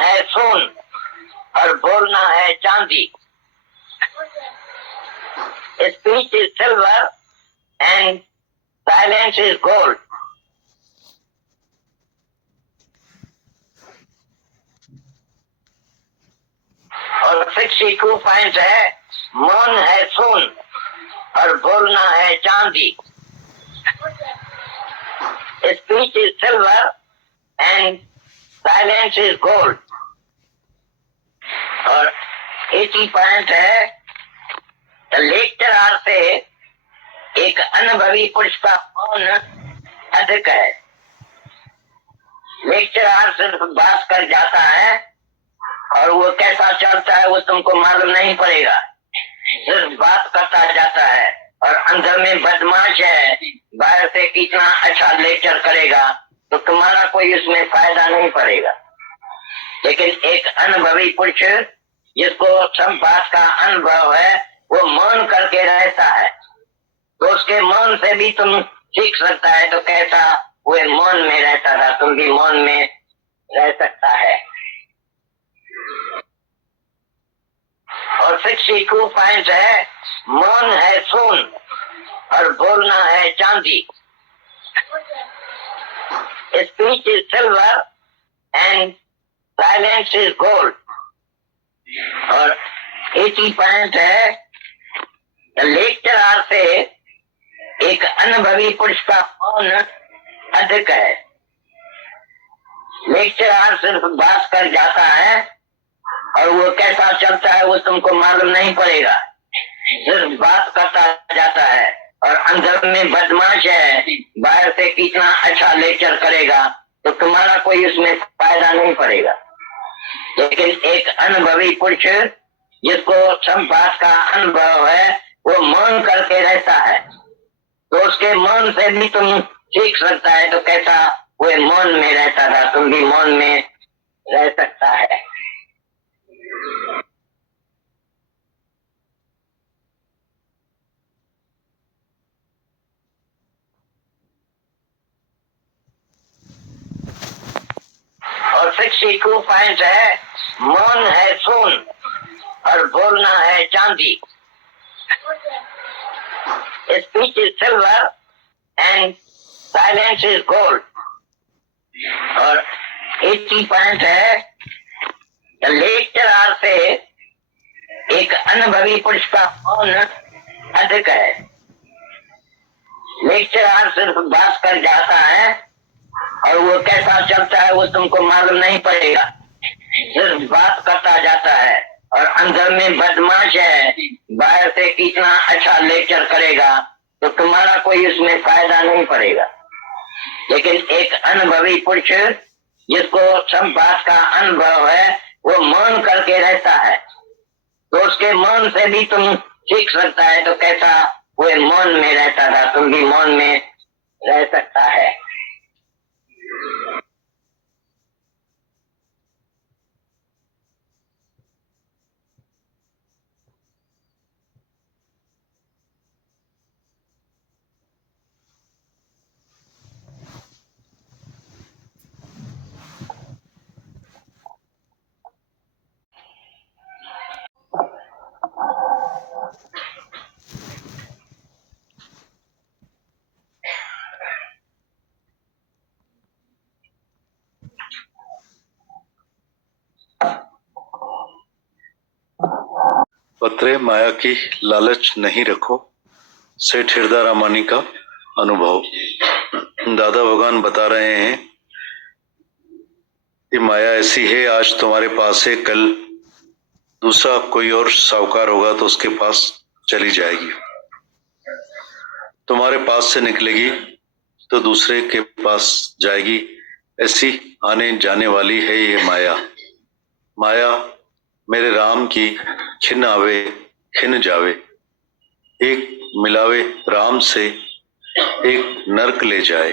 है सोन और बोलना है चांदी। Speech is silver and silence is gold. और 62 पॉइंट है मौन है सोन और बोलना है चांदी। Speech is silver and silence is gold. और 80 पॉइंट है लेक्चरर से एक अनुभवी पुरुष का मौन अधिक है। लेक्चरर सिर्फ बात कर जाता है और वो कैसा चलता है वो तुमको मालूम नहीं पड़ेगा। सिर्फ बात करता जाता है और अंदर में बदमाश है। बाहर से कितना अच्छा लेक्चर करेगा तो तुम्हारा कोई उसमें फायदा नहीं पड़ेगा। लेकिन एक अनुभवी पुरुष जिसको सब बात का अनुभव है वो मौन करके रहता है तो उसके मौन से भी तुम सीख सकता है। तो कैसा वो मौन में रहता था तुम भी मौन में रह सकता है। और 62 पॉइंट है मौन है सोन और बोलना है चांदी। Speech is silver and silence is gold. और 80 पॉइंट है लेक्चरर से एक अनुभवी पुरुष का मौन अधिक है। लेक्चरर सिर्फ बात कर जाता है और वो कैसा चलता है वो तुमको मालूम नहीं पड़ेगा। सिर्फ बात करता जाता है और अंदर में बदमाश है। बाहर से कितना अच्छा लेक्चर करेगा तो तुम्हारा कोई उसमें फायदा नहीं पड़ेगा। लेकिन एक अनुभवी पुरुष जिसको सब बात का अनुभव है वो मौन करके रहता है तो उसके मौन से भी तुम सीख सकता है। तो कैसा वो मौन में रहता था तुम भी मौन में रह सकता है। और 62 पॉइंट है मौन है सोन और बोलना है चांदी। Speech is silver and silence is gold. और 80 पॉइंट है लेक्चरर से एक अनुभवी पुरुष का मौन अधिक है। लेक्चरर सिर्फ बात कर जाता है और वो कैसा चलता है वो तुमको मालूम नहीं पड़ेगा। सिर्फ बात करता जाता है और अंदर में बदमाश है। बाहर से कितना अच्छा लेक्चर करेगा तो तुम्हारा कोई उसमें फायदा नहीं पड़ेगा। लेकिन एक अनुभवी पुरुष जिसको सब बात का अनुभव है वो मौन करके रहता है तो उसके मौन से भी तुम सीख सकता है। तो कैसा वो मौन में रहता था तुम भी मौन में रह सकता है। पत्रे माया की लालच नहीं रखो। सेठ हिरदा रामानी का अनुभव। दादा भगवान बता रहे हैं कि माया ऐसी है, आज तुम्हारे पास है, कल दूसरा कोई और साहूकार होगा तो उसके पास चली जाएगी। तुम्हारे पास से निकलेगी तो दूसरे के पास जाएगी। ऐसी आने जाने वाली है ये माया। माया मेरे राम की खिन आवे खिन जावे। एक मिलावे राम से एक नरक ले जाए।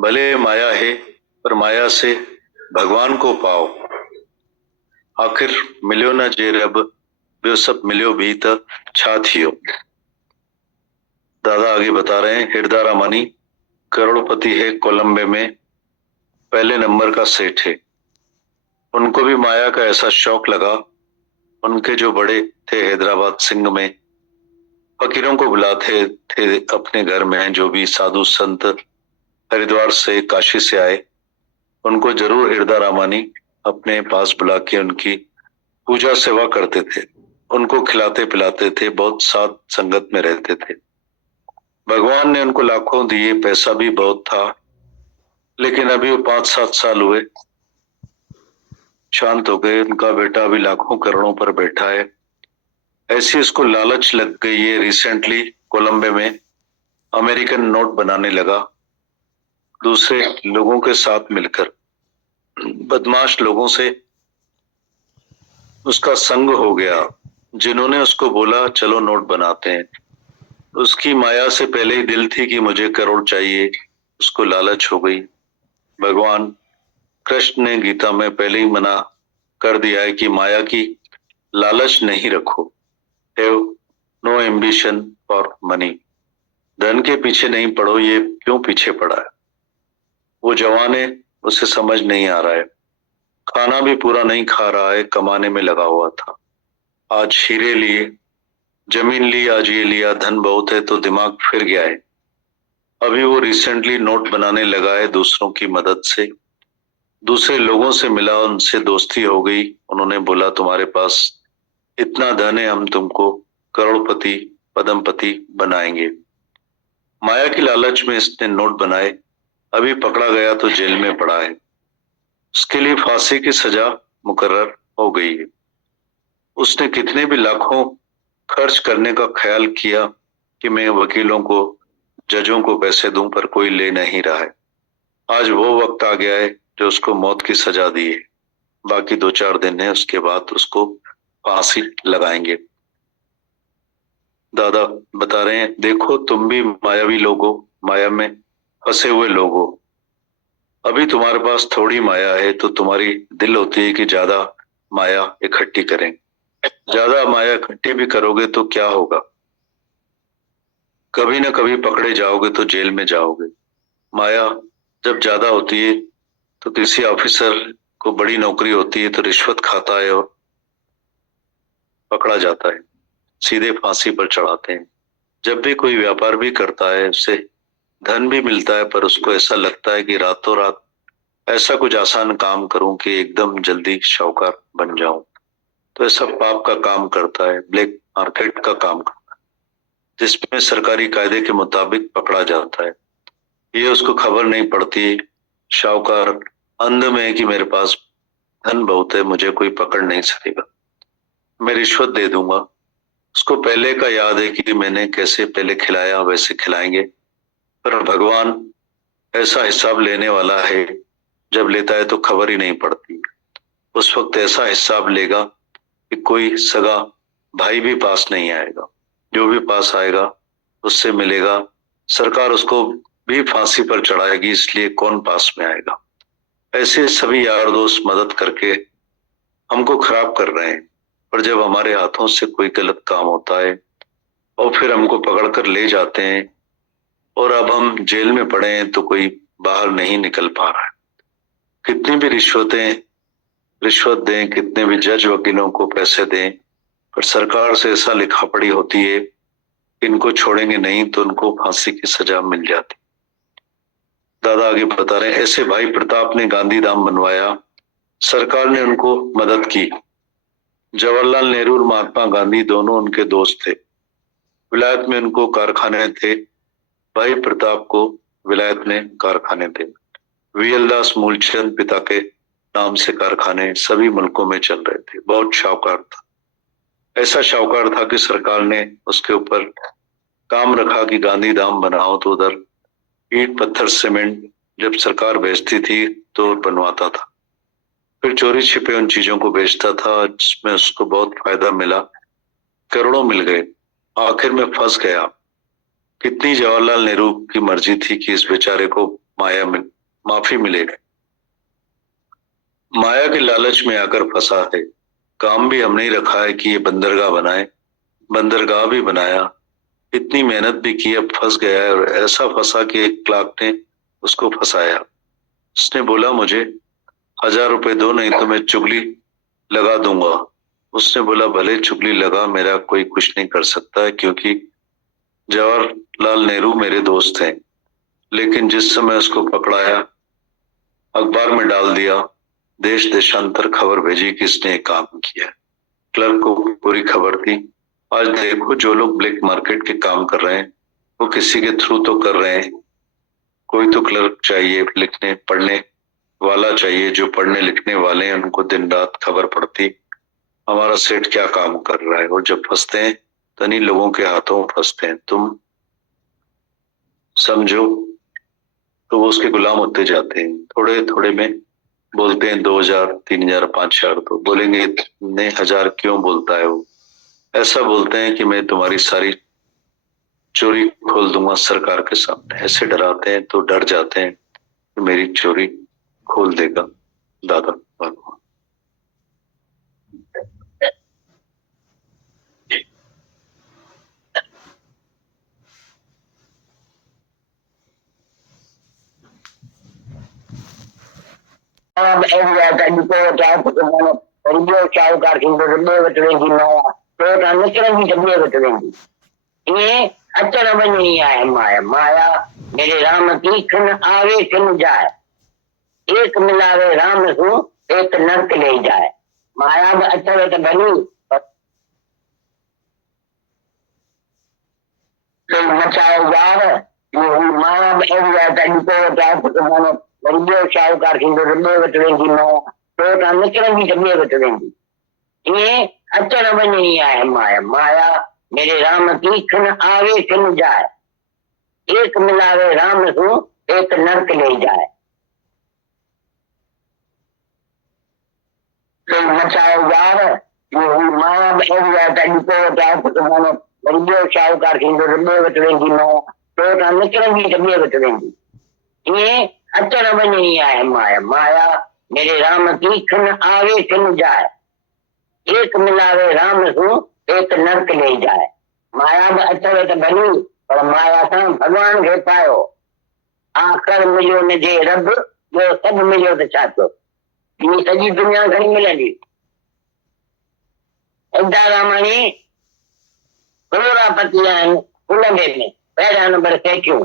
भले माया है पर माया से भगवान को पाओ। आखिर मिलियो न जे रब ॿियो सब मिलियो भी त छा थियो। दादा आगे बता रहे हैं, हिरदा रामानी करोड़पति है, कोलंबे में पहले नंबर का सेठ है। उनको भी माया का ऐसा शौक लगा। उनके जो बड़े थे हैदराबाद सिंह में, फकीरों को बुलाते थे अपने घर में, जो भी साधु संत हरिद्वार से काशी से आए उनको जरूर हृदय रामानी अपने पास बुला के उनकी पूजा सेवा करते थे, उनको खिलाते पिलाते थे, बहुत साथ संगत में रहते थे। भगवान ने उनको लाखों दिए, पैसा भी बहुत था, लेकिन अभी वो 5-7 साल हुए शांत हो गए। उनका बेटा अभी लाखों करोड़ों पर बैठा है। ऐसी उसको लालच लग गई है। रिसेंटली कोलंबे में अमेरिकन नोट बनाने लगा, दूसरे लोगों के साथ मिलकर बदमाश लोगों से उसका संग हो गया, जिन्होंने उसको बोला चलो नोट बनाते हैं। उसकी माया से पहले ही दिल थी कि मुझे करोड़ चाहिए, उसको लालच हो गई। भगवान कृष्ण ने गीता में पहले ही मना कर दिया है कि माया की लालच नहीं रखो। Have no ambition for money. धन के पीछे नहीं पड़ो। ये क्यों पीछे पड़ा है? वो जवान है, उसे समझ नहीं आ रहा है। खाना भी पूरा नहीं खा रहा है, कमाने में लगा हुआ था। आज हीरे लिए, जमीन ली, आज ये लिया, धन बहुत है तो दिमाग फिर गया है। अभी वो रिसेंटली नोट बनाने लगा है दूसरों की मदद से। दूसरे लोगों से मिला, उनसे दोस्ती हो गई। उन्होंने बोला तुम्हारे पास इतना धन है, हम तुमको करोड़पति पद्मपति बनाएंगे। माया की लालच में इसने नोट बनाए। अभी पकड़ा गया तो जेल में पड़ा है। उसके लिए फांसी की सजा मुकर्रर हो गई है। उसने कितने भी लाखों खर्च करने का ख्याल किया कि मैं वकीलों को, जजों को पैसे दूं, पर कोई ले नहीं रहा है। आज वो वक्त आ गया है जो उसको मौत की सजा दी है। बाकी 2-4 दिन है, उसके बाद उसको फांसी लगाएंगे। दादा बता रहे हैं, देखो तुम भी मायावी लोग हो, माया में फंसे हुए लोग हो। अभी तुम्हारे पास थोड़ी माया है तो तुम्हारी दिल होती है कि ज्यादा माया इकट्ठी करें। ज्यादा माया इकट्ठी भी करोगे तो क्या होगा? कभी ना कभी पकड़े जाओगे तो जेल में जाओगे। माया जब ज्यादा होती है तो किसी ऑफिसर को बड़ी नौकरी होती है तो रिश्वत खाता है और पकड़ा जाता है, सीधे फांसी पर चढ़ाते हैं। जब भी कोई व्यापार भी करता है उससे धन भी मिलता है, पर उसको ऐसा लगता है कि रातों रात ऐसा कुछ आसान काम करूं कि एकदम जल्दी शाहूकार बन जाऊं। तो ऐसा पाप का काम करता है, ब्लैक मार्केट का काम करता है, जिसमें सरकारी कायदे के मुताबिक पकड़ा जाता है। ये उसको खबर नहीं पड़ती। शाहूकार अंध में है कि मेरे पास धन बहुत है, मुझे कोई पकड़ नहीं सकेगा, मैं रिश्वत दे दूंगा। उसको पहले का याद है कि मैंने कैसे पहले खिलाया, वैसे खिलाएंगे। पर भगवान ऐसा हिसाब लेने वाला है, जब लेता है तो खबर ही नहीं पड़ती। उस वक्त ऐसा हिसाब लेगा कि कोई सगा भाई भी पास नहीं आएगा। जो भी पास आएगा उससे मिलेगा, सरकार उसको भी फांसी पर चढ़ाएगी, इसलिए कौन पास में आएगा। ऐसे सभी यार दोस्त मदद करके हमको खराब कर रहे हैं। पर जब हमारे हाथों से कोई गलत काम होता है और फिर हमको पकड़कर ले जाते हैं और अब हम जेल में पड़े हैं तो कोई बाहर नहीं निकल पा रहा है। कितनी भी रिश्वत दें, कितने भी जज वकीलों को पैसे दें, पर सरकार से ऐसा लिखा पड़ी होती है कि इनको छोड़ेंगे नहीं तो उनको फांसी की सजा मिल जाती। दादा आगे बता रहे हैं, ऐसे भाई प्रताप ने गांधी धाम बनवाया, सरकार ने उनको मदद की। जवाहरलाल नेहरू और महात्मा गांधी दोनों उनके दोस्त थे। विलायत में उनको कारखाने थे। भाई प्रताप को विलायत में कारखाने थे। वीएल दास मूलचंद पिता के नाम से कारखाने सभी मुल्कों में चल रहे थे। बहुत शाहूकार था। ऐसा शाहूकार था कि सरकार ने उसके ऊपर काम रखा कि गांधी धाम बनाओ, तो उधर ईंट पत्थर सीमेंट जब सरकार बेचती थी तो बनवाता था, फिर चोरी छिपे उन चीजों को बेचता था, जिसमें उसको बहुत फायदा मिला, करोड़ों मिल गए। आखिर में फंस गया। कितनी जवाहरलाल नेहरू की मर्जी थी कि इस बेचारे को माफी मिलेगी। माया के लालच में आकर फंसा है। काम भी हमने ही रखा है कि ये बंदरगाह बनाए, बंदरगाह भी बनाया, इतनी मेहनत भी की, अब फंस गया है। और ऐसा फंसा कि एक क्लार्क ने उसको फंसाया। उसने बोला मुझे 1000 रुपए दो, नहीं तो मैं चुगली लगा दूंगा। उसने बोला, भले चुगली लगा, मेरा कोई कुछ नहीं कर सकता है, क्योंकि जवाहरलाल नेहरू मेरे दोस्त हैं। लेकिन जिस समय उसको पकड़ाया, अखबार में डाल दिया, देश देशांतर खबर भेजी कि इसने काम किया। क्लर्क को पूरी खबर थी। आज देखो, जो लोग ब्लैक मार्केट के काम कर रहे हैं वो किसी के थ्रू तो कर रहे हैं। कोई तो क्लर्क चाहिए, लिखने पढ़ने वाला चाहिए। जो पढ़ने लिखने वाले हैं उनको दिन रात खबर पड़ती हमारा सेठ क्या काम कर रहा है, और जब फंसते हैं तो नहीं लोगों के हाथों फंसते हैं। तुम समझो, तो वो उसके गुलाम होते जाते हैं। थोड़े थोड़े में बोलते हैं 2000, 3000, 5000, तो बोलेंगे इतने हजार क्यों बोलता है वो? ऐसा बोलते हैं कि मैं तुम्हारी सारी चोरी खोल दूंगा सरकार के सामने। ऐसे डराते हैं तो डर जाते हैं कि मेरी चोरी खोल देगा दादा भगवान। अब एक जाता जिको क्या कुमार रियो शाहूकार सिंह डबे वटवेंगी माया तो का निकरण की डबे वटवेंगी ये अचर बनी है माया। माया मेरे राम की खन आवे खन जाए, एक मिलावे राम सु एक नरक ले जाए। माया में अचर तो बनी तो मचाओ यार। माया में एक जाता जिको क्या कुमार रियो शाहूकार सिंह डबे वटवेंगी माया तो का निकरण की डबे वटवेंगी ये अचर बनी है माया। माया मेरे राम की खन आवे खन जाए, एक मिलावे राम सु एक नरक ले जाए। तो मचाओ यार। माया में एक जाता जिको क्या कुमार रियो शाहूकार सिंह डबे वटवेंगी माया तो का निकरण की डबे वटवेंगी ये अचर बनी है माया। माया मेरे राम की खन आवे खन जाए, एक मिलावे राम सु एक नरक ले जाए। माया में अचर तो बनी पर माया से भगवान खे पायो। आकर मिलियो न जे रब, जो सब मिलियो तो चाचो। ये सजी दुनिया घणी मिलंदी। एडा रामाणी करोड़ापति आहिनि उलंघे में पहिरियां नंबर सेठियूं।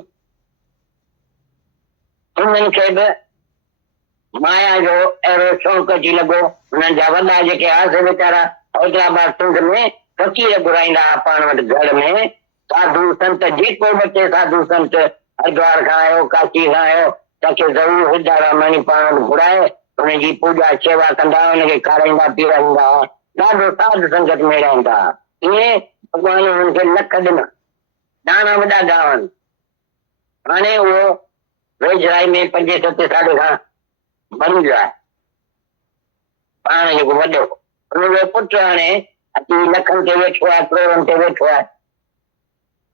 उन्हनि खे बि माया जो अहिड़ो शौक़ अची लॻो। उन्हनि जा वॾा जेके आसे वीचारा हैदराबाद सिंध में फ़कीर घुराईंदा हुआ पाण वटि घर में। साधु संत जेको बचे साधु संत हरिद्वार खां आयो, काशी खां आयो, तंहिंखे ज़रूर हिदारामणी पाण वटि घुराए उनजी पूजा शेवा कंदा, उनखे खाराईंदा पीराईंदा, ॾाढो साधु संगत में रहंदा। ईअं भॻवान उन्हनि खे लख ॾिना, दाना वॾा गांवनि। हाणे उहो वेझराई में 5-7 साल खां बंदि वियो आहे। पाण जेको वॾो उनजो पुटु हाणे अची लखनि ते वेठो आहे, करोड़नि ते वेठो आहे।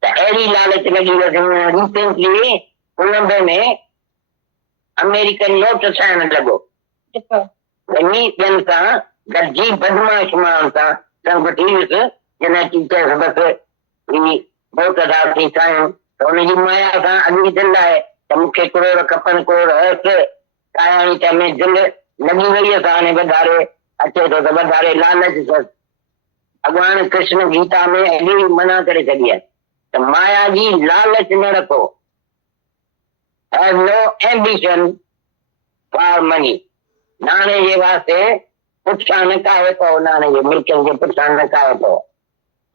त अहिड़ी लालच लॻी वियसि। रिसेंटली कोलंबे में अमेरिकन नोट ठाहिण लॻो। वञी ॿियनि सां गॾिजी बदमाश माण्हुनि सां संगति वियुसि। जॾहिं टीचर्स बसि ही नोट था थी ठाहियूं त हुनजी माया सां अॻी दिलि आहे त मूंखे करोड़ खपनि, करोड़ हर्ष ठाहिणी त में दिलि लॻी वई असां। हाणे वधारे अचे थो त वधारे लालच अथसि। भॻवान कृष्ण गीता में अहिड़ी मना करे छॾी आहे त माया जी लालच न रखो। Have no ambition for money. नाणे जे वास्ते पुठियां न काहे पियो, नाणे जे मिल्कनि जे पुठियां न काहे पियो।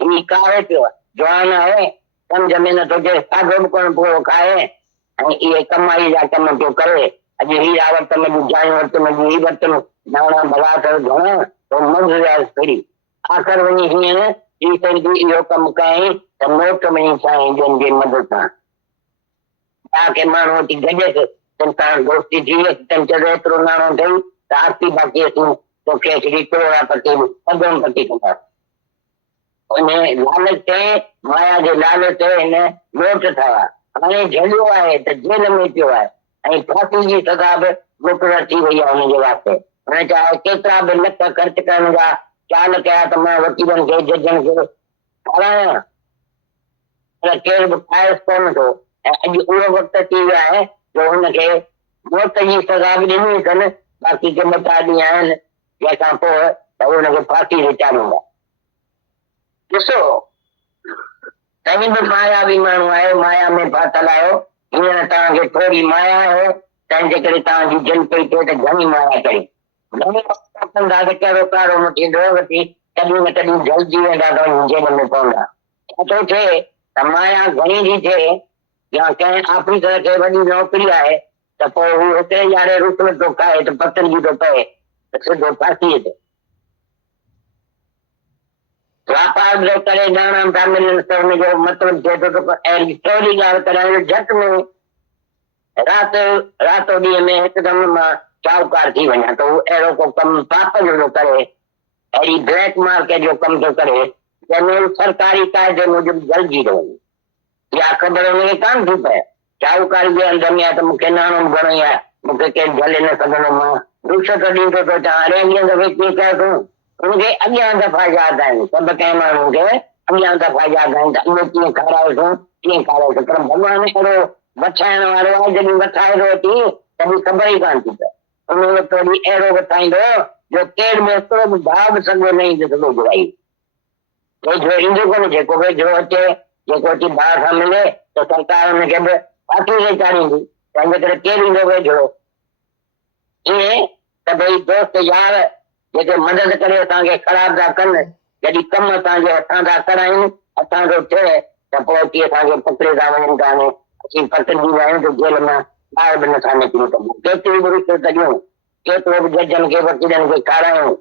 ही काहे पियो, जवान आहे, सम्झ में नथो अचे, खाधो बि कोन पूरो खाए ऐं इहे कमाई जा कम पियो करे। अॼु हीरा वरितमि, जायूं वरितमि, ही वरितमि, नाणा भला अथव घणा, तो मर्ज़ वियासि फिरी। आख़िर वञी हींअर रीसेंटली इहो कमु कयईं त नोट में साईं ॿियनि जी मदद सां के माण्हू अची गॾियसि, तंहिं सां दोस्ती थी वियसि। तंहिं चयो एतिरो नाणो अथई त आस्ती बाक़ी असीं तोखे हिकिड़ी करोड़ापति पदमपति कंदासीं। उन लालच ते, माया जे लालच ते हिन नोट ठाहिया। हाणे झलियो आहे त जेल में पियो आहे ऐं फांसी जी सज़ा बि मुक़ररु थी वई आहे हुनजे वास्ते। हुन चाहे केतिरा बि लख ख़र्च करण जा चाल कया त मां वकीलनि खे, जजनि खे ठारायां, पर केरु बि ठाहियसि कोन थो। ऐं अॼु उहो वक़्तु अची वियो आहे जो हुनखे मौत जी सज़ा बि ॾिनी अथनि बाक़ी के बता दिया आहिनि जंहिंखां पोइ त हुनखे फांसी ते चाढ़ींदा। ॾिसो कहीं भी मायावी माण्हू आहे, माया में फाथल आहियो, हींअर तव्हांखे थोरी माया आहे तंहिंजे करे तव्हांजी दिलि पई थिए त घणी माया करी, घणी माया कंदा त कहिड़ो कारो मटींदो वठी कॾहिं न कॾहिं जलिजी वेंदा त जेल में पवंदा। छो थिए त माया घणी थी थिए या कंहिं ऑफिसर खे वॾी नौकरी आहे त पोइ हू हिते यारे रुश्वत थो खाए त पतंगी थो पए त सिधो फांसीअ ते। वापार जो करे ॼाणा था मिलनि त हुनजो मतिलबु थिए थो त अहिड़ी सवली ॻाल्हि करायो झटि में रातो ॾींहं में हिकदमि मां शाहूकार थी वञा त हू अहिड़ो को कमु पाप जो थो करे, अहिड़ी ब्लैक मार्केट जो कमु थो करे जंहिंमें सरकारी क़ाइदे मूजिबि जलिजी थो वञे। इहा ख़बर हुनखे कान थी पए शाहूकारी जे अंदर में आहे त मूंखे नाणो घणो ई आहे, मूंखे केरु झले न सघंदो, मां रुश्वत ॾींदो थो अचां। अरे हीअं दफ़े कीअं कयो तूं, हुनखे अॻियां दफ़ा यादि आहिनि, सभु कंहिं माण्हू खे अॻियां दफ़ा यादि आहिनि त इहो कीअं खारायोसीं कीअं खारायोसीं, पर भॻवानु अहिड़ो वठाइण वारो आहे जॾहिं वठाए थो अची तॾहिं ख़बर ई कान थी पए, उन वक़्तु वरी अहिड़ो वठाईंदो जो केरु बि हिकिड़ो बि भाउ बि सघो न ईंदो सघो घुराई, वेझो ईंदो कोन्हे, जेको वेझो अचे जेको अची भाउ सां मिले त सरकार हुनखे बि फांसी ते चाढ़ींदी, तंहिंजे करे केरु ईंदो वेझो। ईअं त भई दोस्त यार जेके मदद करे असांखे ख़राब था कनि, जॾहिं कमु असांजे हथां था कराइनि असांजो थिए त पोइ अची असांखे पकिड़े था वञनि था, असीं पकड़िजी विया आहियूं त जेल मां ॿाहिरि बि नथा निकिरी सघूं, केतिरी बि रिश्वत ॾियूं, केतिरो बि जजनि खे वकीलनि खे खारायूं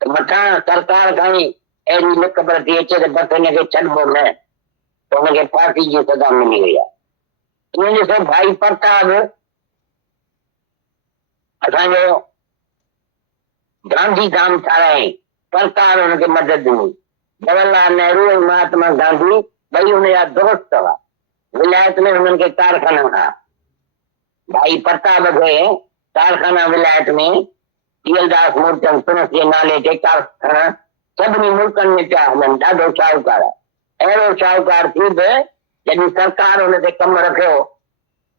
त मथां सरकार खां ई अहिड़ी लिक पर थी अचे त बसि हिनखे छॾिबो न, त हुनखे फांसी जी सज़ा मिली वई आहे। ईअं ॾिसो भाई प्रताप असांजो गांधी धाम ठारायईं, सरकार हुनखे मदद ॾिनी, जवाहरलाल नेहरू ऐं महात्मा गांधी ॿई हुनजा दोस्त हुआ, विलायत में हुननि खे कारखाना हुआ, भाई प्रताप खे कारखाना विलायत में हीअलदास मूलचंद प्रिंस जे नाले ते कारखाना सभिनी मुल्कनि में पिया हलनि, ॾाढो शाहूकार आहे। अहिड़ो शाहूकार थी बि जॾहिं सरकार हुन ते कमु रखियो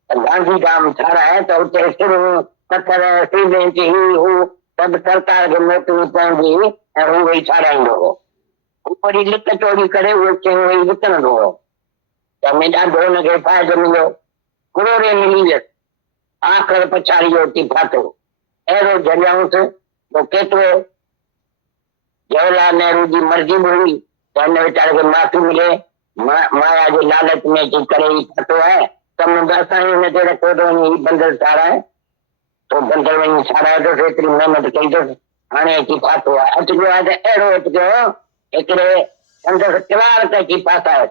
त गांधी धाम ठाराए त उते सिरूं पथर सीमेंट ही हू सभु सरकार खे नौकरी पवंदी ऐं हू वेही ठाराईंदो हो, वरी लिक चोरी करे उहे शयूं वेही विकिणंदो हो, तंहिंमें ॾाढो हुनखे फ़ाइदो मिलियो, करोड़े मिली वियसि, आख़िर पछाड़ी जो अची फाथो। अहिड़ो जरियाउंसि जो केतिरो जवाहरलाल नेहरू जी मर्ज़ी हुई त हिन वीचारे खे माफ़ी मिले, माया जे लालच में अची करे ई फाथो आहे, कमु बि असां ई हुन ते रखियो त वञी बंदर ठाराए तो बंदर वञी ठाराए थो, एतिरी महिनत कई अथसि, हाणे अची फाथो आहे। अचिजो आहे त अहिड़ो अचिजो हिकिड़े संदसि क्लार्क अची फाथायो,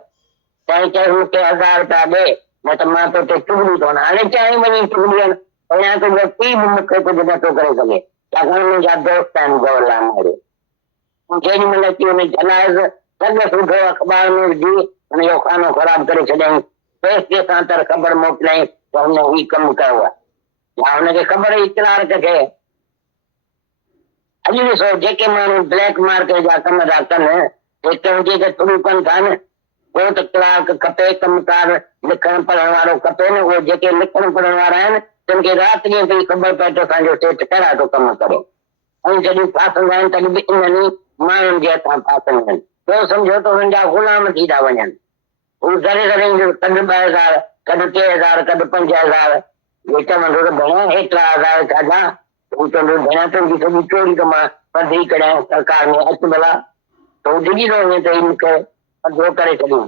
तंहिं चयसि मूंखे 1000 रुपया ॾे न त मां तोते चुगली थो हणां, हाणे चाहे वञी चुगलियनि, अञा तुंहिंजो पीउ बि मूंखे कुझु नथो करे सघे, छाकाणि मुंहिंजा दोस्त आहिनि जवाहरलाल नेहरू। जेॾी महिल अची हुन जलायसि सॼो सुठो अख़बार में विझी हुनजो खानो ख़राब करे छॾियईं, पैसे सां तर ख़बर मोकिलियईं त हुन ही कमु कयो आहे, या हुनखे ख़बर ई क्लार्क खे। अॼु ॾिसो जेके माण्हू ब्लैक मार्केट जा कम था कनि कंहिंजे खे थोरी कनि था न, उहो त क्लार्क खपे, कमकार लिखण पढ़ण वारो खपे न, उहे जेके लिखण पढ़ण वारा आहिनि तिन खे राति ॾींहं ताईं ख़बर पए त असांजो सेठ कहिड़ा थो कमु करे, ऐं जॾहिं फासंदा आहिनि तॾहिं बि इन्हनि माण्हुनि जे हथां फासंदा आहिनि, पोइ सम्झो त हुननि जा ग़ुलाम थी था वञनि, हू करे कॾहिं 2000 कॾहिं 3000 कॾहिं 5000 चवंदो त भेण हेतिरा 1000 खाधा, हू चवंदो भेण तुंहिंजी सॼी चोरी त मां पधी कढियां सरकार में, अच भला, त हू डिॼी थो वञे त मूंखे पधो करे छॾियो।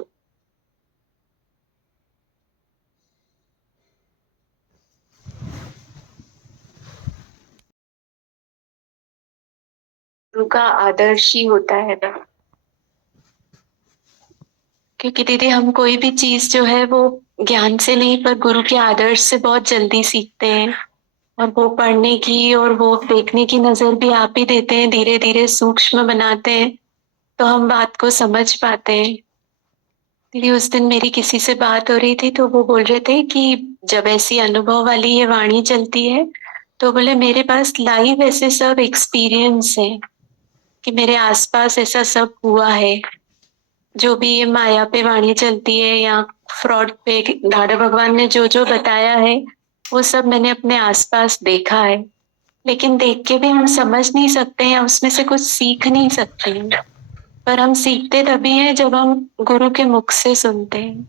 गुरु का आदर्श ही होता है ना, क्योंकि दीदी हम कोई भी चीज जो है वो ज्ञान से नहीं पर गुरु के आदर्श से बहुत जल्दी सीखते हैं, और वो पढ़ने की और वो देखने की नजर भी आप ही देते हैं, धीरे धीरे सूक्ष्म बनाते हैं तो हम बात को समझ पाते हैं। दीदी उस दिन मेरी किसी से बात हो रही थी तो वो बोल रहे थे कि जब ऐसी अनुभव वाली ये वाणी चलती है तो बोले मेरे पास लाइव ऐसे सब एक्सपीरियंस है कि मेरे आसपास ऐसा सब हुआ है, जो भी ये माया पे वाणी चलती है या फ्रॉड पे दादा भगवान ने जो जो बताया है वो सब मैंने अपने आसपास देखा है। लेकिन देख के भी हम समझ नहीं सकते हैं, उसमें से कुछ सीख नहीं सकते हैं। पर हम सीखते तभी हैं जब हम गुरु के मुख से सुनते हैं।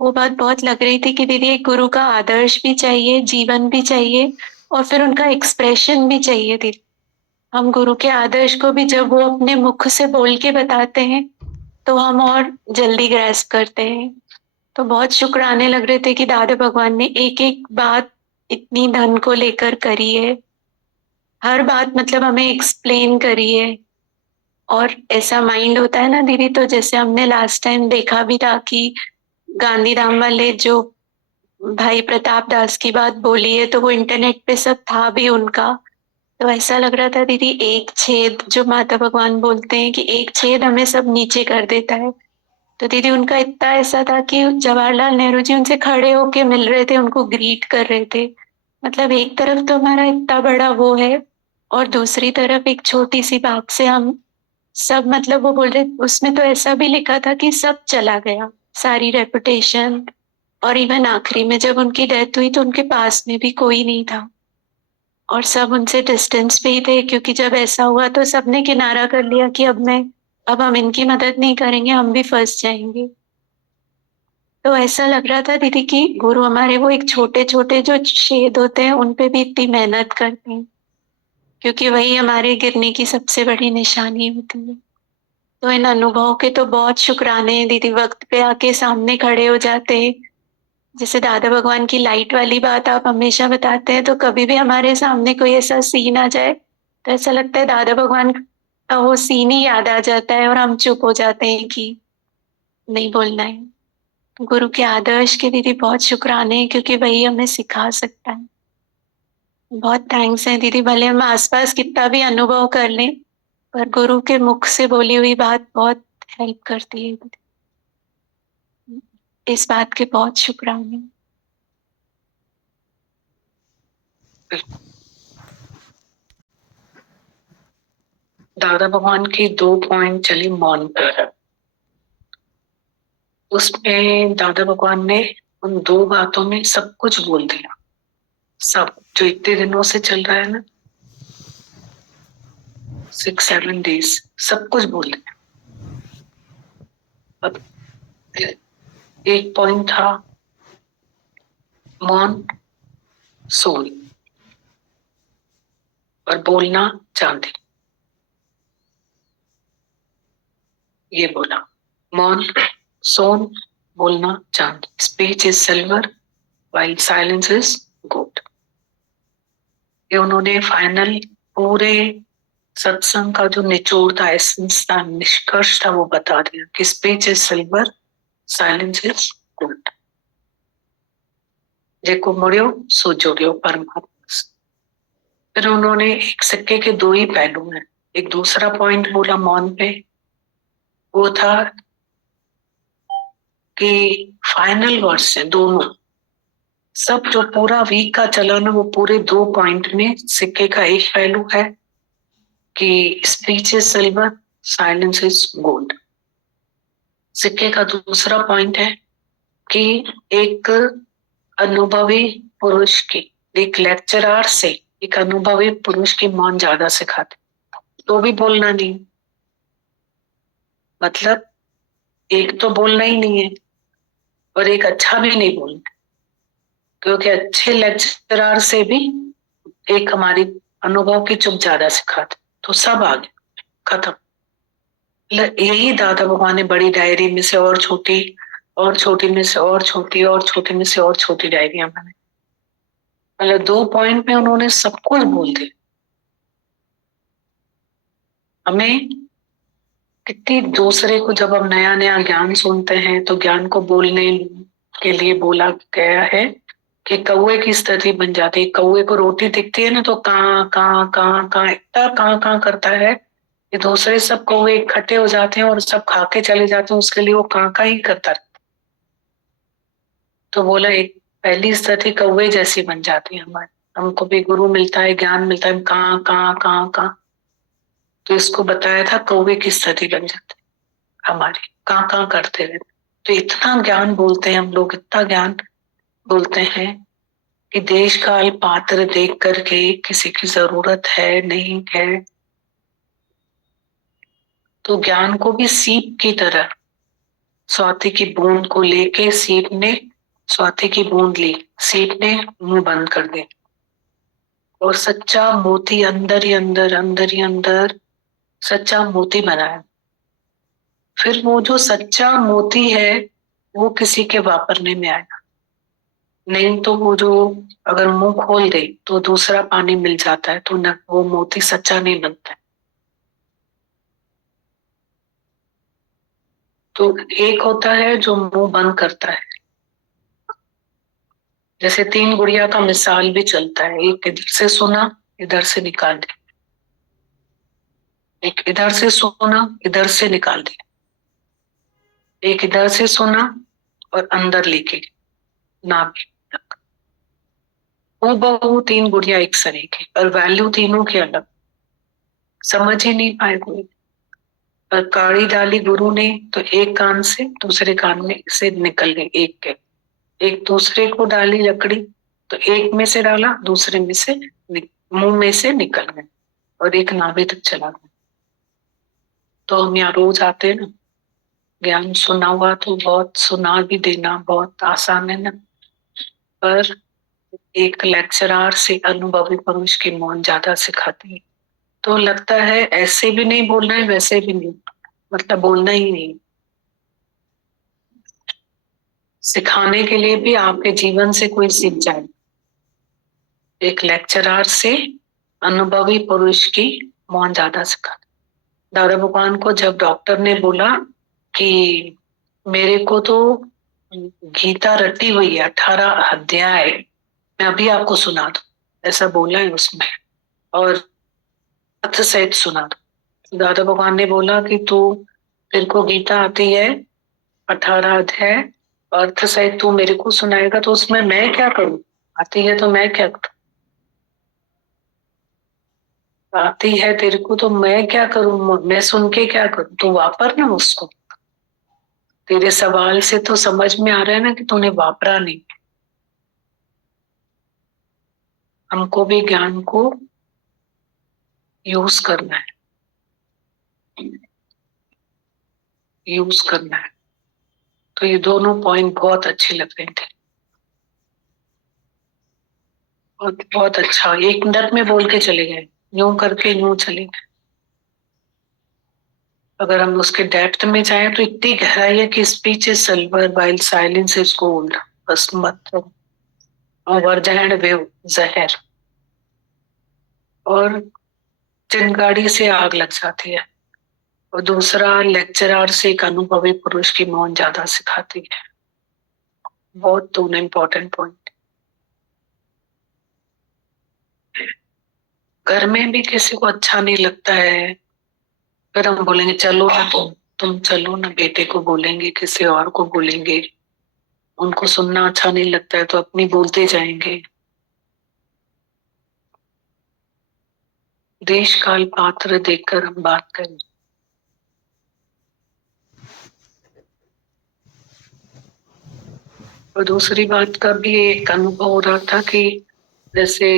वो बात बहुत लग रही थी कि दीदी एक गुरु का आदर्श भी चाहिए, जीवन भी चाहिए, और फिर उनका एक्सप्रेशन भी चाहिए दीदी। हम गुरु के आदर्श को भी जब वो अपने मुख से बोल के बताते हैं तो हम और जल्दी ग्रैस्प करते हैं। तो बहुत शुक्राने लग रहे थे कि दादा भगवान ने एक एक बात इतनी धन को लेकर करी है, हर बात मतलब हमें एक्सप्लेन करी है। और ऐसा माइंड होता है ना दीदी, तो जैसे हमने लास्ट टाइम देखा भी था कि गांधीधाम वाले जो भाई प्रताप दास की बात बोली है, तो वो इंटरनेट पे सब था भी उनका। तो ऐसा लग रहा था दीदी, एक छेद जो माता भगवान बोलते हैं कि एक छेद हमें सब नीचे कर देता है। तो दीदी उनका इतना ऐसा था कि जवाहरलाल नेहरू जी उनसे खड़े होके मिल रहे थे, उनको ग्रीट कर रहे थे। मतलब एक तरफ तो हमारा इतना बड़ा वो है, और दूसरी तरफ एक छोटी सी बात से हम सब, मतलब वो बोल रहे, उसमें तो ऐसा भी लिखा था कि सब चला गया, सारी रेपुटेशन। और इवन आखिरी में जब उनकी डेथ हुई तो उनके पास में भी कोई नहीं था, और सब उनसे डिस्टेंस पे ही थे, क्योंकि जब ऐसा हुआ तो सबने किनारा कर लिया कि अब हम इनकी मदद नहीं करेंगे, हम भी फंस जाएंगे। तो ऐसा लग रहा था दीदी कि गुरु हमारे वो एक छोटे छोटे जो छेद होते हैं उन पे भी इतनी मेहनत करते हैं, क्योंकि वही हमारे गिरने की सबसे बड़ी निशानी होती है। तो इन अनुभवों के तो बहुत शुक्राने हैं दीदी, वक्त पे आके सामने खड़े हो जाते हैं। जैसे दादा भगवान की लाइट वाली बात आप हमेशा बताते हैं, तो कभी भी हमारे सामने कोई ऐसा सीन आ जाए तो ऐसा लगता है दादा भगवान का वो सीन ही याद आ जाता है, और हम चुप हो जाते हैं कि नहीं बोलना है। गुरु के आदर्श के दीदी बहुत शुक्राने हैं, क्योंकि वही हमें सिखा सकता है। बहुत थैंक्स है दीदी, भले हम आसपास कितना भी अनुभव कर लें, पर गुरु के मुख से बोली हुई बात बहुत हेल्प करती है दीदी। इस बात के बहुत शुक्राने। दादा भगवान की 2 पॉइंट चली मौन पर। उसमें दादा भगवान ने उन 2 बातों में सब कुछ बोल दिया, सब जो इतने दिनों से चल रहा है ना, 6-7 डेज, सब कुछ बोल दिया। अब एक पॉइंट था मौन सोल और बोलना चांदी। ये बोला मौन सोन, बोलना चांदी। Speech is silver while silence is gold. ये उन्होंने फाइनल पूरे सत्संग का जो निचोड़ था, एसेंस था, निष्कर्ष था, वो बता दिया कि speech is silver, silence is gold. जेको मुड़ियो सो जुड़ियो परमात्मा से। फिर उन्होंने एक सिक्के के 2 ही पहलू हैं। एक दूसरा पॉइंट बोला मौन पे, वो था कि फाइनल वर्ड्स हैं दोनों, सब जो पूरा वीक का चला ना, वो पूरे 2 पॉइंट में। सिक्के का एक पहलू है कि speech is silver, silence is gold. सिक्के का दूसरा पॉइंट है कि एक अनुभवी पुरुष की, एक लेक्चरर से एक अनुभवी पुरुष की मौन ज्यादा सिखाते, तो भी बोलना नहीं। मतलब एक तो बोलना ही नहीं है, और एक अच्छा भी नहीं बोलना, क्योंकि अच्छे लेक्चरर से भी एक हमारी अनुभव की चुप ज्यादा सिखाते। तो सब आ गया, खत्म। यही दादा भगवान ने बड़ी डायरी में से और छोटी, और छोटी में से और छोटी, और छोटी में से और छोटी डायरियां बनाई। मतलब 2 पॉइंट में उन्होंने सब कुछ बोल दिया। हमें कितनी दूसरे को, जब हम नया नया ज्ञान सुनते हैं तो ज्ञान को बोलने के लिए बोला गया है कि कौवे की स्थिति बन जाती है। कौवे को रोटी दिखती है ना, तो कहाँ कहाँ कहाँ कहाँ, इतना कहाँ कहाँ करता है कि दूसरे सब कौवे इकट्ठे हो जाते हैं और सब खा के चले जाते हैं, उसके लिए वो कहाँ कहाँ ही करता रहता। तो बोला एक पहली स्थिति कौवे जैसी बन जाती है हमारी। हमको भी गुरु मिलता है, ज्ञान मिलता है, कहाँ कहाँ कहाँ कहाँ। तो इसको बताया था कौवे की स्थिति बन जाती हमारी, कहाँ कहाँ करते रहते। तो इतना ज्ञान बोलते हैं हम लोग, इतना ज्ञान बोलते हैं कि देश काल पात्र देख करके किसी की जरूरत है नहीं है, तो ज्ञान को भी सीप की तरह स्वाति की बूंद को लेके सीप ने स्वाति की बूंद ली, सीप ने मुंह बंद कर दिया और सच्चा मोती अंदर ही अंदर सच्चा मोती बनाया। फिर वो जो सच्चा मोती है वो किसी के वापरने में आया, नहीं तो वो जो अगर मुंह खोल दे तो दूसरा पानी मिल जाता है, तो न वो मोती सच्चा नहीं बनता है। तो एक होता है जो मुंह बंद करता है, जैसे 3 गुड़िया का मिसाल भी चलता है, एक इधर से सुना इधर से निकाल दिया, एक इधर से सुना इधर से निकाल दिया, एक इधर से सुना और अंदर लेके नाभि तक। वो बहु 3 गुड़िया एक सरे की और वैल्यू तीनों की अलग, समझ ही नहीं पाए कोई। और काड़ी डाली गुरु ने तो एक कान से दूसरे कान में से निकल गई, एक के एक दूसरे को डाली लकड़ी तो एक में से डाला दूसरे में से मुंह में से निकल गए और एक नाभि तक चला गया। तो हम यहाँ रोज आते हैं ना, ज्ञान सुना हुआ तो बहुत सुना भी देना बहुत आसान है ना, पर एक लेक्चरर से अनुभवी पुरुष की मौन ज्यादा सिखाती है। तो लगता है ऐसे भी नहीं बोलना है वैसे भी नहीं, मतलब बोलना ही नहीं। सिखाने के लिए भी आपके जीवन से कोई सीख जाए। एक लेक्चरर से अनुभवी पुरुष की मौन ज्यादा सिखाती। दादा भगवान को जब डॉक्टर ने बोला कि मेरे को तो गीता रटी हुई है 18 अध्याय, मैं अभी आपको सुना दूं, ऐसा बोला है उसमें, और अर्थ सहित सुना दो। दादा भगवान ने बोला कि तू तेरे को गीता आती है 18 अध्याय अर्थ सहित तू मेरे को सुनाएगा, तो उसमें मैं क्या करूं? आती है तो मैं क्या करूं? आती है तेरे को तो मैं क्या करूं? मैं सुन के क्या करूं? तू वापर ना उसको। तेरे सवाल से तो समझ में आ रहा है ना कि तूने वापरा नहीं। हमको भी ज्ञान को यूज करना है, यूज करना है। तो ये दोनों पॉइंट बहुत अच्छे लग रहे थे और बहुत अच्छा, 1 मिनट में बोल के चले गए, यूं करके यूं चले गए। अगर हम उसके डेप्थ में जाएं तो इतनी गहराई है कि speech is silver while silence is gold, बस मतलब और जहर, और चिंगारी से आग लग जाती है। और दूसरा लेक्चरर से एक अनुभवी पुरुष की मौन ज्यादा सिखाती है। बहुत दोनों इम्पोर्टेंट पॉइंट। घर में भी किसी को अच्छा नहीं लगता है, फिर हम बोलेंगे चलो ना तुम चलो ना, बेटे को बोलेंगे किसी और को बोलेंगे, उनको सुनना अच्छा नहीं लगता है तो अपनी बोलते जाएंगे। देश काल पात्र देखकर हम बात करें। और दूसरी बात का भी एक अनुभव हो रहा था कि जैसे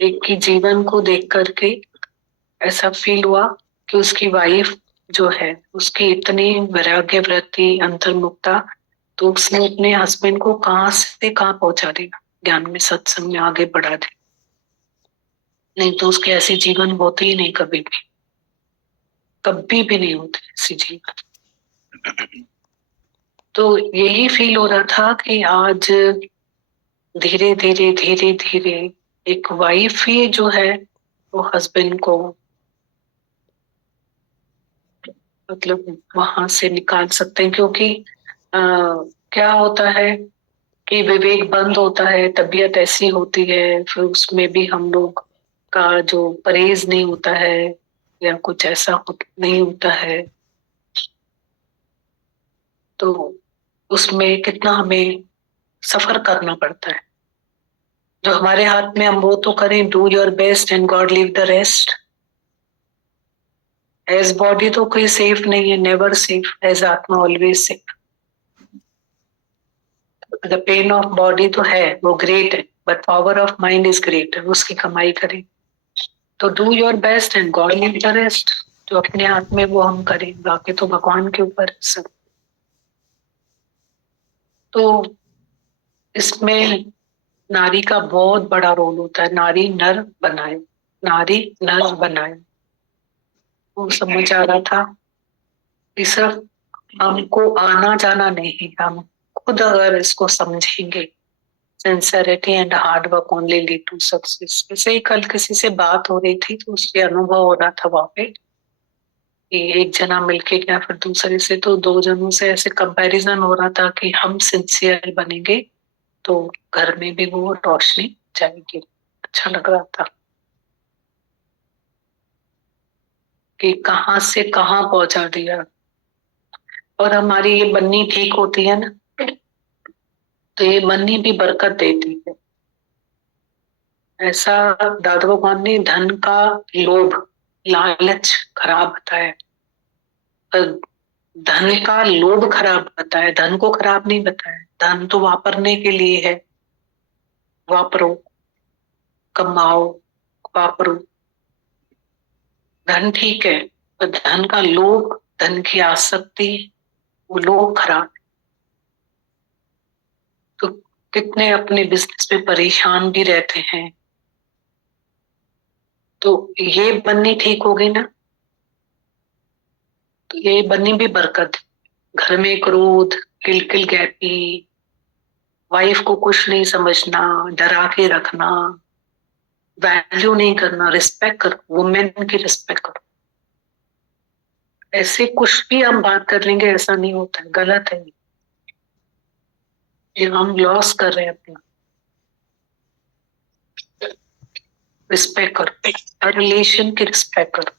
एक की जीवन को देख करके ऐसा फील हुआ कि उसकी वाइफ जो है उसकी इतनी वैराग्य वृत्ति अंतर्मुखता, तो उसने अपने हस्बैंड को कहाँ से कहाँ पहुंचा दिया, ज्ञान में सत्संग में आगे बढ़ा दिया। नहीं तो उसके ऐसे जीवन होते ही नहीं, कभी भी नहीं होते ऐसे जीवन। तो यही फील हो रहा था कि आज धीरे धीरे एक वाइफ ही जो है वो हस्बैंड को मतलब वहां से निकाल सकते हैं। क्योंकि क्या होता है कि विवेक बंद होता है, तबीयत ऐसी होती है, फिर उसमें भी हम लोग का जो परहेज नहीं होता है या कुछ ऐसा नहीं होता है, तो उसमें कितना हमें सफर करना पड़ता है। जो हमारे हाथ में हम वो तो करें, do your best and God leave the rest. As body तो कोई सेफ नहीं है, नेवर सेफ, एज आत्मा always safe. The pain of body तो है, वो ग्रेट है, but power of mind is great, उसकी कमाई करें। तो do your best and God leave the rest. जो अपने हाथ में वो हम करें, बाकी तो भगवान के ऊपर है सब। तो इसमें नारी का बहुत बड़ा रोल होता है। नारी नर बनाए, नारी नर बनाए, वो समझ आ रहा था कि सिर्फ हमको आना जाना नहीं, हम खुद अगर इसको समझेंगे, sincerity and hard work only lead to success. ऐसे ही कल किसी से बात हो रही थी तो उसके अनुभव हो रहा था वहां पे कि एक जना मिलके गया फिर दूसरे से, तो दो जनों से ऐसे कंपैरिजन हो रहा था कि हम सिंसियर बनेंगे तो घर में भी वो रोशनी जाएगी। अच्छा लग रहा था कि कहाँ से कहाँ पहुंचा दिया। और हमारी ये बन्नी ठीक होती है ना, तो ये बन्नी भी बरकत देती है। ऐसा दादा भगवान ने धन का लोभ, लालच खराब बताया, धन का लोभ खराब बताया, धन को खराब नहीं बताया। धन तो वापरने के लिए है, वापरो, कमाओ, वापरो, धन ठीक है, पर धन का लोभ, धन की आसक्ति, वो लोभ खराब। तो कितने अपने बिजनेस में परेशान भी रहते हैं। तो ये बन्नी ठीक हो गई ना, तो ये बन्नी भी बरकत। घर में क्रोध, किलकिल गैपी, वाइफ को कुछ नहीं समझना, डरा के रखना, वैल्यू नहीं करना, रिस्पेक्ट करो, वुमेन की रिस्पेक्ट करो। ऐसे कुछ भी हम बात कर लेंगे ऐसा नहीं होता है, गलत है ये हम लॉस कर रहे हैं अपना। रिस्पेक्ट करो, हर रिलेशन की रिस्पेक्ट करो।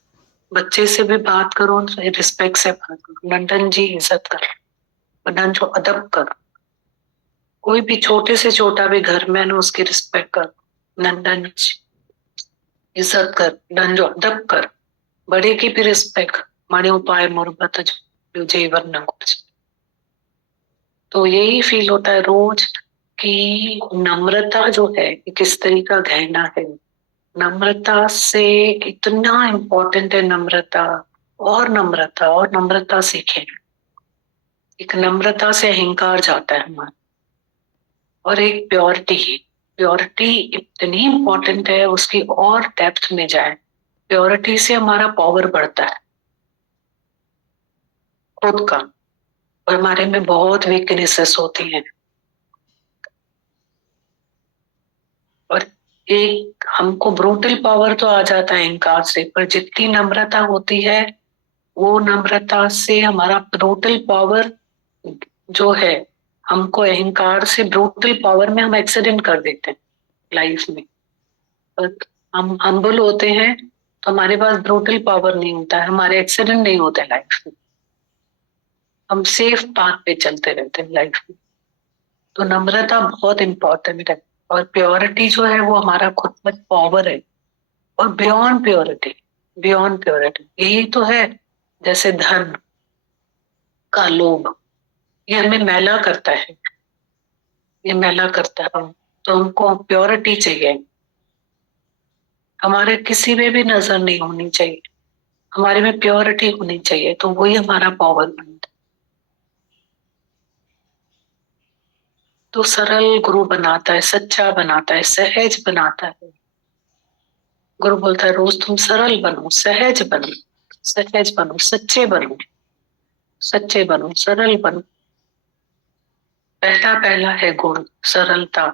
बच्चे से भी बात करो, रिस्पेक्ट से बात करो। नंदन जी इज्जत करो, नंदन जो अदब करो। कोई भी छोटे से छोटा भी घर में ना, उसकी रिस्पेक्ट करो। नंदन जी इज्जत कर, नंदन जो अदब कर। बड़े की भी रिस्पेक्ट, बड़े उपाय मुरबत जो जीवन न कुछ। तो यही फील होता है रोज कि नम्रता जो है किस तरीका गहना है। नम्रता से इतना इम्पोर्टेंट है, नम्रता और नम्रता और नम्रता सीखें। एक नम्रता से अहंकार जाता है हमारा, और एक प्योरिटी, प्योरिटी इतनी इम्पोर्टेंट है, उसकी और डेप्थ में जाए। प्योरिटी से हमारा पावर बढ़ता है खुद का, और हमारे में बहुत वीकनेसेस होती हैं। और एक हमको ब्रूटल पावर तो आ जाता है अहंकार से, पर जितनी नम्रता होती है, वो नम्रता से हमारा ब्रूटल पावर जो है, हमको अहंकार से ब्रूटल पावर में हम एक्सीडेंट कर देते हैं लाइफ में। पर हम हम्बल होते हैं तो हमारे पास ब्रूटल पावर नहीं होता है, हमारे एक्सीडेंट नहीं होते लाइफ में, हम सेफ पाथ पे चलते रहते हैं लाइफ में। तो नम्रता बहुत इंपॉर्टेंट है। और प्योरिटी जो है वो हमारा खुद में पावर है। और बियॉन्ड प्योरिटी, बियॉन्ड प्योरिटी यही तो है। जैसे धन का लोभ, ये हमें मैला करता है, ये मैला करता है। तो हमको प्योरिटी चाहिए, हमारे किसी में भी नजर नहीं होनी चाहिए, हमारे में प्योरिटी होनी चाहिए। तो वही हमारा पावर पॉइंट। तो सरल गुरु बनाता है, सच्चा बनाता है, सहज बनाता है। गुरु बोलता है रोज तुम सरल बनो, सहज बनो, सहज बनो, सच्चे बनो, सच्चे बनो, सरल बनो। पहला पहला है गुण सरलता,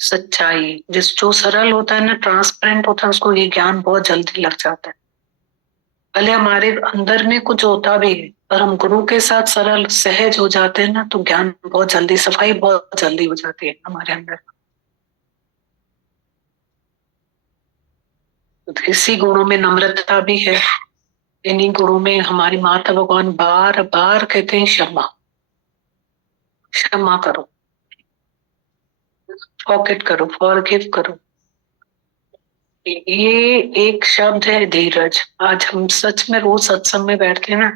सच्चाई। जो सरल होता है ना, ट्रांसपेरेंट होता है, उसको ये ज्ञान बहुत जल्दी लग जाता है। भले हमारे अंदर में कुछ होता भी है, पर हम गुरु के साथ सरल सहज हो जाते हैं ना, तो ज्ञान बहुत जल्दी, सफाई बहुत जल्दी हो जाती है हमारे अंदर। तो इसी गुणों में नम्रता भी है। इन्हीं गुणों में हमारी माता भगवान बार बार कहते हैं क्षमा, क्षमा करो, फॉरगिव करो, फॉरगिव करो। ये एक शब्द है धीरज। आज हम सच में रोज सत्संग में बैठते हैं ना,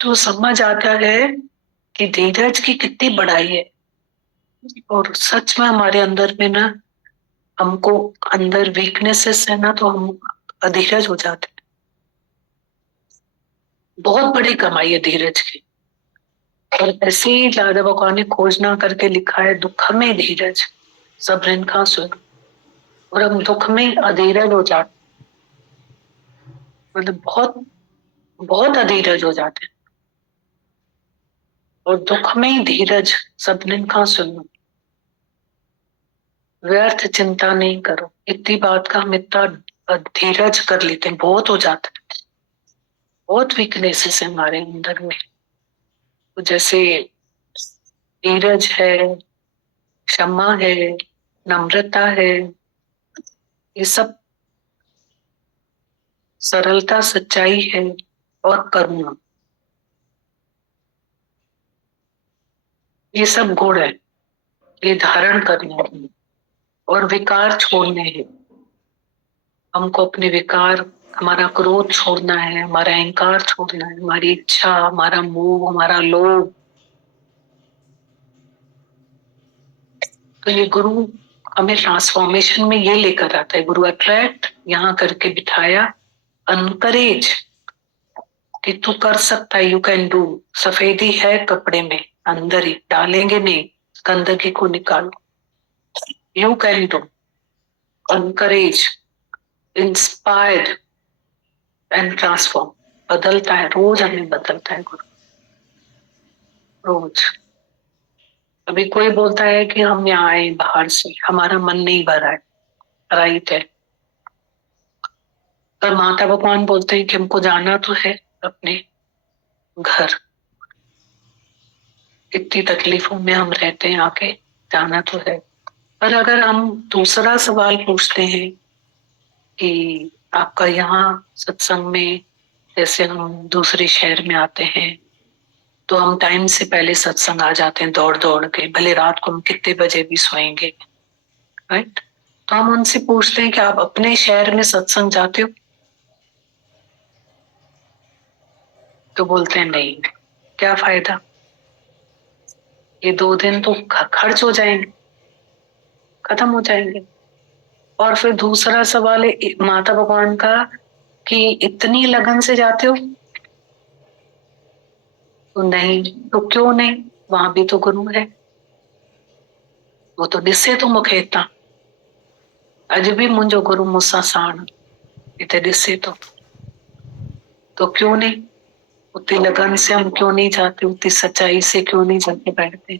तो समझ आता है कि धीरज की कितनी बड़ाई है। और सच में हमारे अंदर में ना, हमको अंदर वीकनेसेस है ना, तो हम अधीरज हो जाते हैं। बहुत बड़ी कमाई है धीरज की। और ऐसे ही दादा भगवान ने खोजना करके लिखा है, दुख में धीरज सबरिन का सुख। और हम दुख में अधीरज हो जाते, मतलब बहुत बहुत अधीरज हो जाते हैं। और दुख में धीरज सबरिन का सुख। व्यर्थ चिंता नहीं करो। इतनी बात का हम इतना धीरज कर लेते हैं, बहुत हो जाता है। बहुत वीकनेसेस है हमारे अंदर में। तो जैसे धीरज है, क्षमा है, नम्रता है, ये सब सरलता, सच्चाई है, और करुणा, ये सब गुण है। ये धारण करने हैं और विकार छोड़ने हैं। हमको अपने विकार, हमारा क्रोध छोड़ना है, हमारा अहंकार छोड़ना है, हमारी इच्छा, हमारा मोह, हमारा लोभ। तो ये गुरु हमें ट्रांसफॉर्मेशन में ये लेकर आता है। गुरु अट्रैक्ट यहाँ करके बिठाया, अनकरेज कि तू कर सकता है, यू कैन डू। सफेदी है कपड़े में, अंदर ही डालेंगे नहीं, गंदगी को निकालो। You can do, encourage, inspired and transform. बदलता है, रोज हमें बदलता है गुरु, रोज। अभी कोई बोलता है कि हम यहाँ आए बाहर से, हमारा मन नहीं भरा है, राइट है। पर माता भगवान बोलते हैं कि हमको जाना तो है अपने घर। इतनी तकलीफों में हम रहते हैं, आके जाना तो है। पर अगर हम दूसरा सवाल पूछते हैं कि आपका यहाँ सत्संग में, जैसे हम दूसरे शहर में आते हैं तो हम टाइम से पहले सत्संग आ जाते हैं, दौड़ दौड़ के, भले रात को हम कितने बजे भी सोएंगे, राइट। तो हम उनसे पूछते हैं कि आप अपने शहर में सत्संग जाते हो? तो बोलते हैं नहीं। क्या फायदा, ये 2 दिन तो खर्च हो जाएंगे, खत्म हो जाएंगे। और फिर दूसरा सवाल है माता भगवान का कि इतनी लगन से जाते हो? तो नहीं। तो क्यों नहीं? वहां भी तो गुरु है, वो तो दिसे तो मुखेता, अज भी मुंजो गुरु मुसा साण, इतने दिसे तो क्यों नहीं? उतनी लगन से हम क्यों नहीं जाते? उतनी सच्चाई से क्यों नहीं जाके बैठते?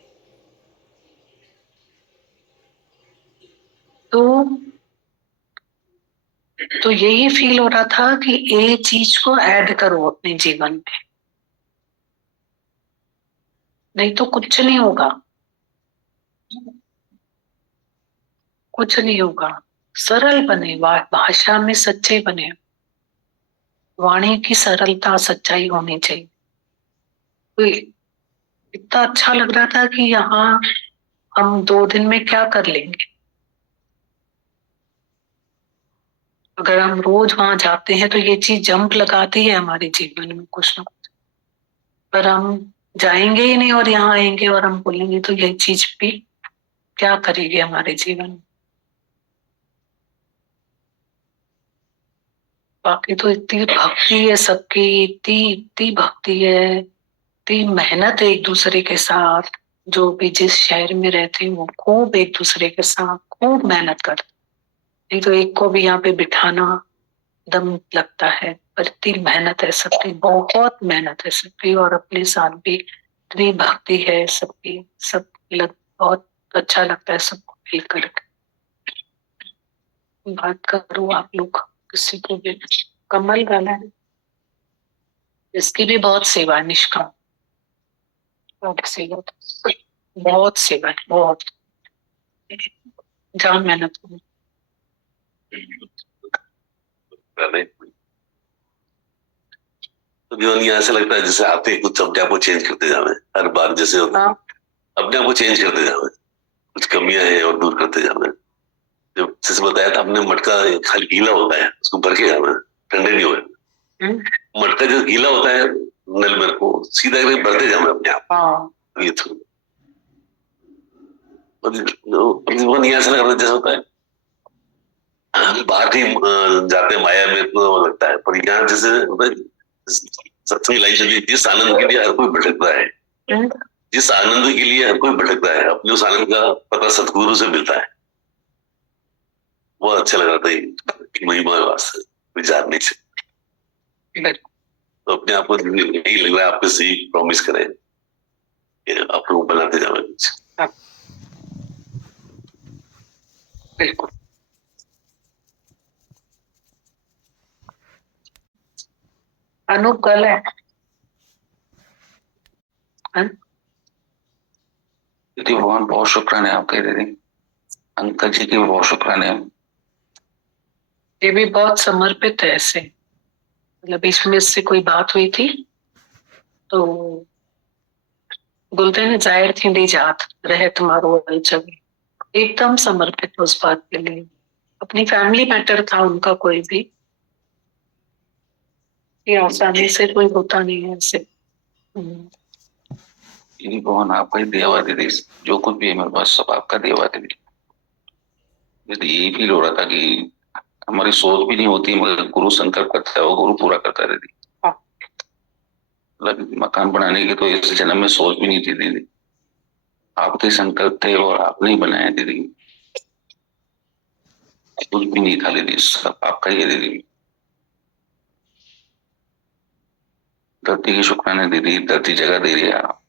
तो यही फील हो रहा था कि ये चीज को ऐड करो अपने जीवन में, नहीं तो कुछ नहीं होगा, कुछ नहीं होगा। सरल बने, भाषा में सच्चे बने, वाणी की सरलता, सच्चाई होनी चाहिए। तो इतना अच्छा लग रहा था कि यहाँ हम 2 दिन में क्या कर लेंगे। अगर हम रोज वहां जाते हैं तो ये चीज जंप लगाती है हमारे जीवन में कुछ ना कुछ। पर हम जाएंगे ही नहीं और यहाँ आएंगे और हम बोलेंगे तो ये चीज भी क्या करेगी हमारे जीवन में। बाकी तो इतनी भक्ति है सबकी, इतनी इतनी भक्ति है, इतनी मेहनत है एक दूसरे के साथ। जो भी जिस शहर में रहते हैं वो खूब एक दूसरे के साथ खूब मेहनत करते। नहीं तो एक को भी यहाँ पे बिठाना दम लगता है। पर इतनी मेहनत है सबकी, बहुत मेहनत है सबकी। और अपने साथ भी इतनी भक्ति है सबकी, सब बहुत अच्छा लगता है सबको मिल करके। बात करो आप लोग किसी को भी। कमल गाना है, इसकी भी बहुत सेवा है, निष्काम, बहुत सेवा, बहुत सेवा है, बहुत जान मेहनत करो। तो जीवन ये ऐसा लगता है जैसे आते ही कुछ अपने आप को चेंज करते जावे, हर बार जैसे होता है, अपने आप को चेंज करते जावे, कुछ कमियां हैं और दूर करते जावे। जब जैसे बताया था आपने, मटका खाली गीला होता है, उसको भर के जावे, ठंडे नहीं हुए। मटका जो गीला होता है नल में को सीधा करके भरते जावे अपने आप, ये तो जीवन ऐसा लग रहा है जैसा होता है बाहर ही जाते माया में तो लगता है, पर यहाँ जैसे होता है सत्संग लाइफ चलती है, जिस आनंद के लिए हर कोई भटकता है, जिस आनंद के लिए हर कोई भटकता है, अपने उस आनंद का पता सतगुरु से मिलता है। वो अच्छा लग रहा था कि महिमा विचारने से। तो अपने आप को यही लग रहा है आपको सही प्रॉमिस करें कि आप लोग बनाते जाओ कुछ। बिल्कुल। अनूप कल है दीदी भगवान बहुत शुक्राने आपके दीदी, अंकल जी के भी बहुत शुक्राने। ये भी बहुत समर्पित है ऐसे, मतलब इसमें से कोई बात हुई थी तो बोलते हैं जाहिर थी दी जात रहे तुम्हारो अलचग, एकदम समर्पित उस बात के लिए। अपनी फैमिली मैटर था उनका, कोई भी ये आसानी से कोई होता नहीं है ऐसे। दीदी भगवान आपका ही देवा दीदी, जो कुछ भी है मेरे पास सब आपका देवा दीदी। दीदी यही फील हो रहा था कि हमारी सोच भी नहीं होती मगर गुरु संकल्प करता है, वो गुरु पूरा करता है दीदी। मतलब मकान बनाने की तो इस जन्म में सोच भी नहीं थी दीदी, आपके संकल्प थे और आपने ही बनाया दीदी, कुछ भी नहीं था दीदी, सब आपका ही है दीदी। धरती की शुक्राने दीदी, धरती जगह दे रही है आप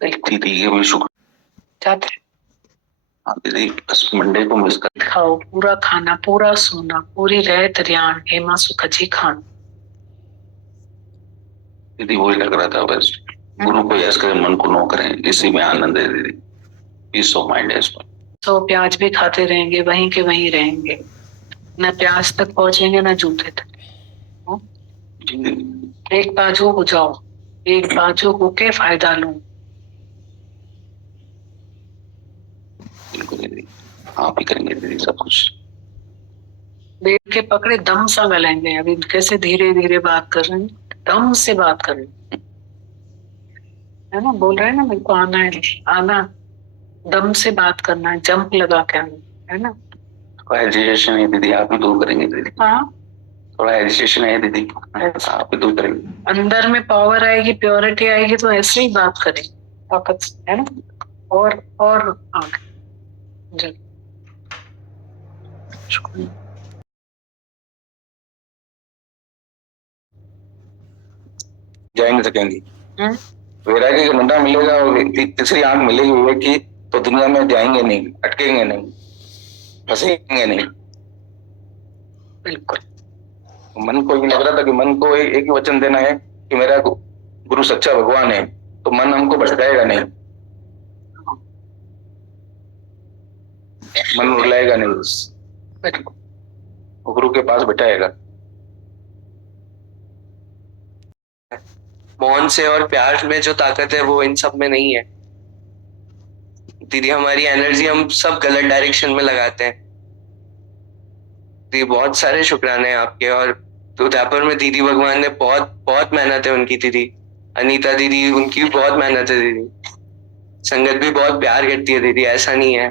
दीदी के भी शुक्र। हाँ दीदी बस मंडे को मिस कर खाओ, पूरा खाना, पूरा सोना, पूरी रहत रियान हेमा सुख जी खान। दीदी वही लग रहा था बस, गुरु को यस करें मन को नो करें, इसी में आनंद है दीदी, पीस ऑफ माइंड है इसमें। तो प्याज भी खाते रहेंगे, वहीं के वहीं रहेंगे, न प्याज तक पहुंचेंगे न जूते तक। एक बाजू हो जाओ, एक बाजू होके फायदा लो। बिल्कुल दीदी, आप ही करेंगे दीदी सब कुछ। देख के पकड़े दम सा गलेंगे, अभी कैसे धीरे धीरे बात कर रहे हैं, दम से बात कर रहे हैं, है ना। बोल रहे हैं ना मेरे को आना है, आना दम से बात करना है, जंप लगा के आना है ना। थोड़ा एजिटेशन है दीदी, आप ही दूर करेंगे दीदी। हाँ, थोड़ा एजिटेशन है दीदी, आप ही दूर करेंगे। अंदर में पावर आएगी, प्योरिटी आएगी तो ऐसे ही बात करें ताकत से, है ना। और आगे जा नहीं सकेंगी। वैराग्य का डंडा मिलेगा और तीसरी आंख मिलेगी विवेक की, तो दुनिया में जाएंगे नहीं, अटकेंगे नहीं, फंसेंगे नहीं। बिल्कुल। मन को ये लग रहा था कि मन को एक ही वचन देना है कि मेरा गुरु सच्चा भगवान है, तो मन हमको भटकाएगा नहीं, मन रुलाएगा नहीं, गुरु के पास बैठाएगा। मौन से और प्यार में जो ताकत है वो इन सब में नहीं है दीदी। हमारी एनर्जी हम सब गलत डायरेक्शन में लगाते हैं दीदी। बहुत सारे शुक्राने हैं आपके। और उदयपुर में दीदी भगवान ने बहुत बहुत मेहनत है उनकी दीदी, अनीता दीदी, उनकी भी बहुत मेहनत है दीदी। संगत भी बहुत प्यार करती है दीदी, ऐसा नहीं है।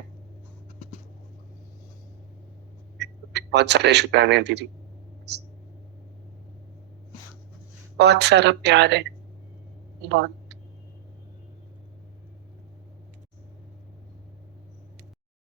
बहुत सारे शुक्राने हैं दीदी। बहुत सारा प्यार है, बहुत।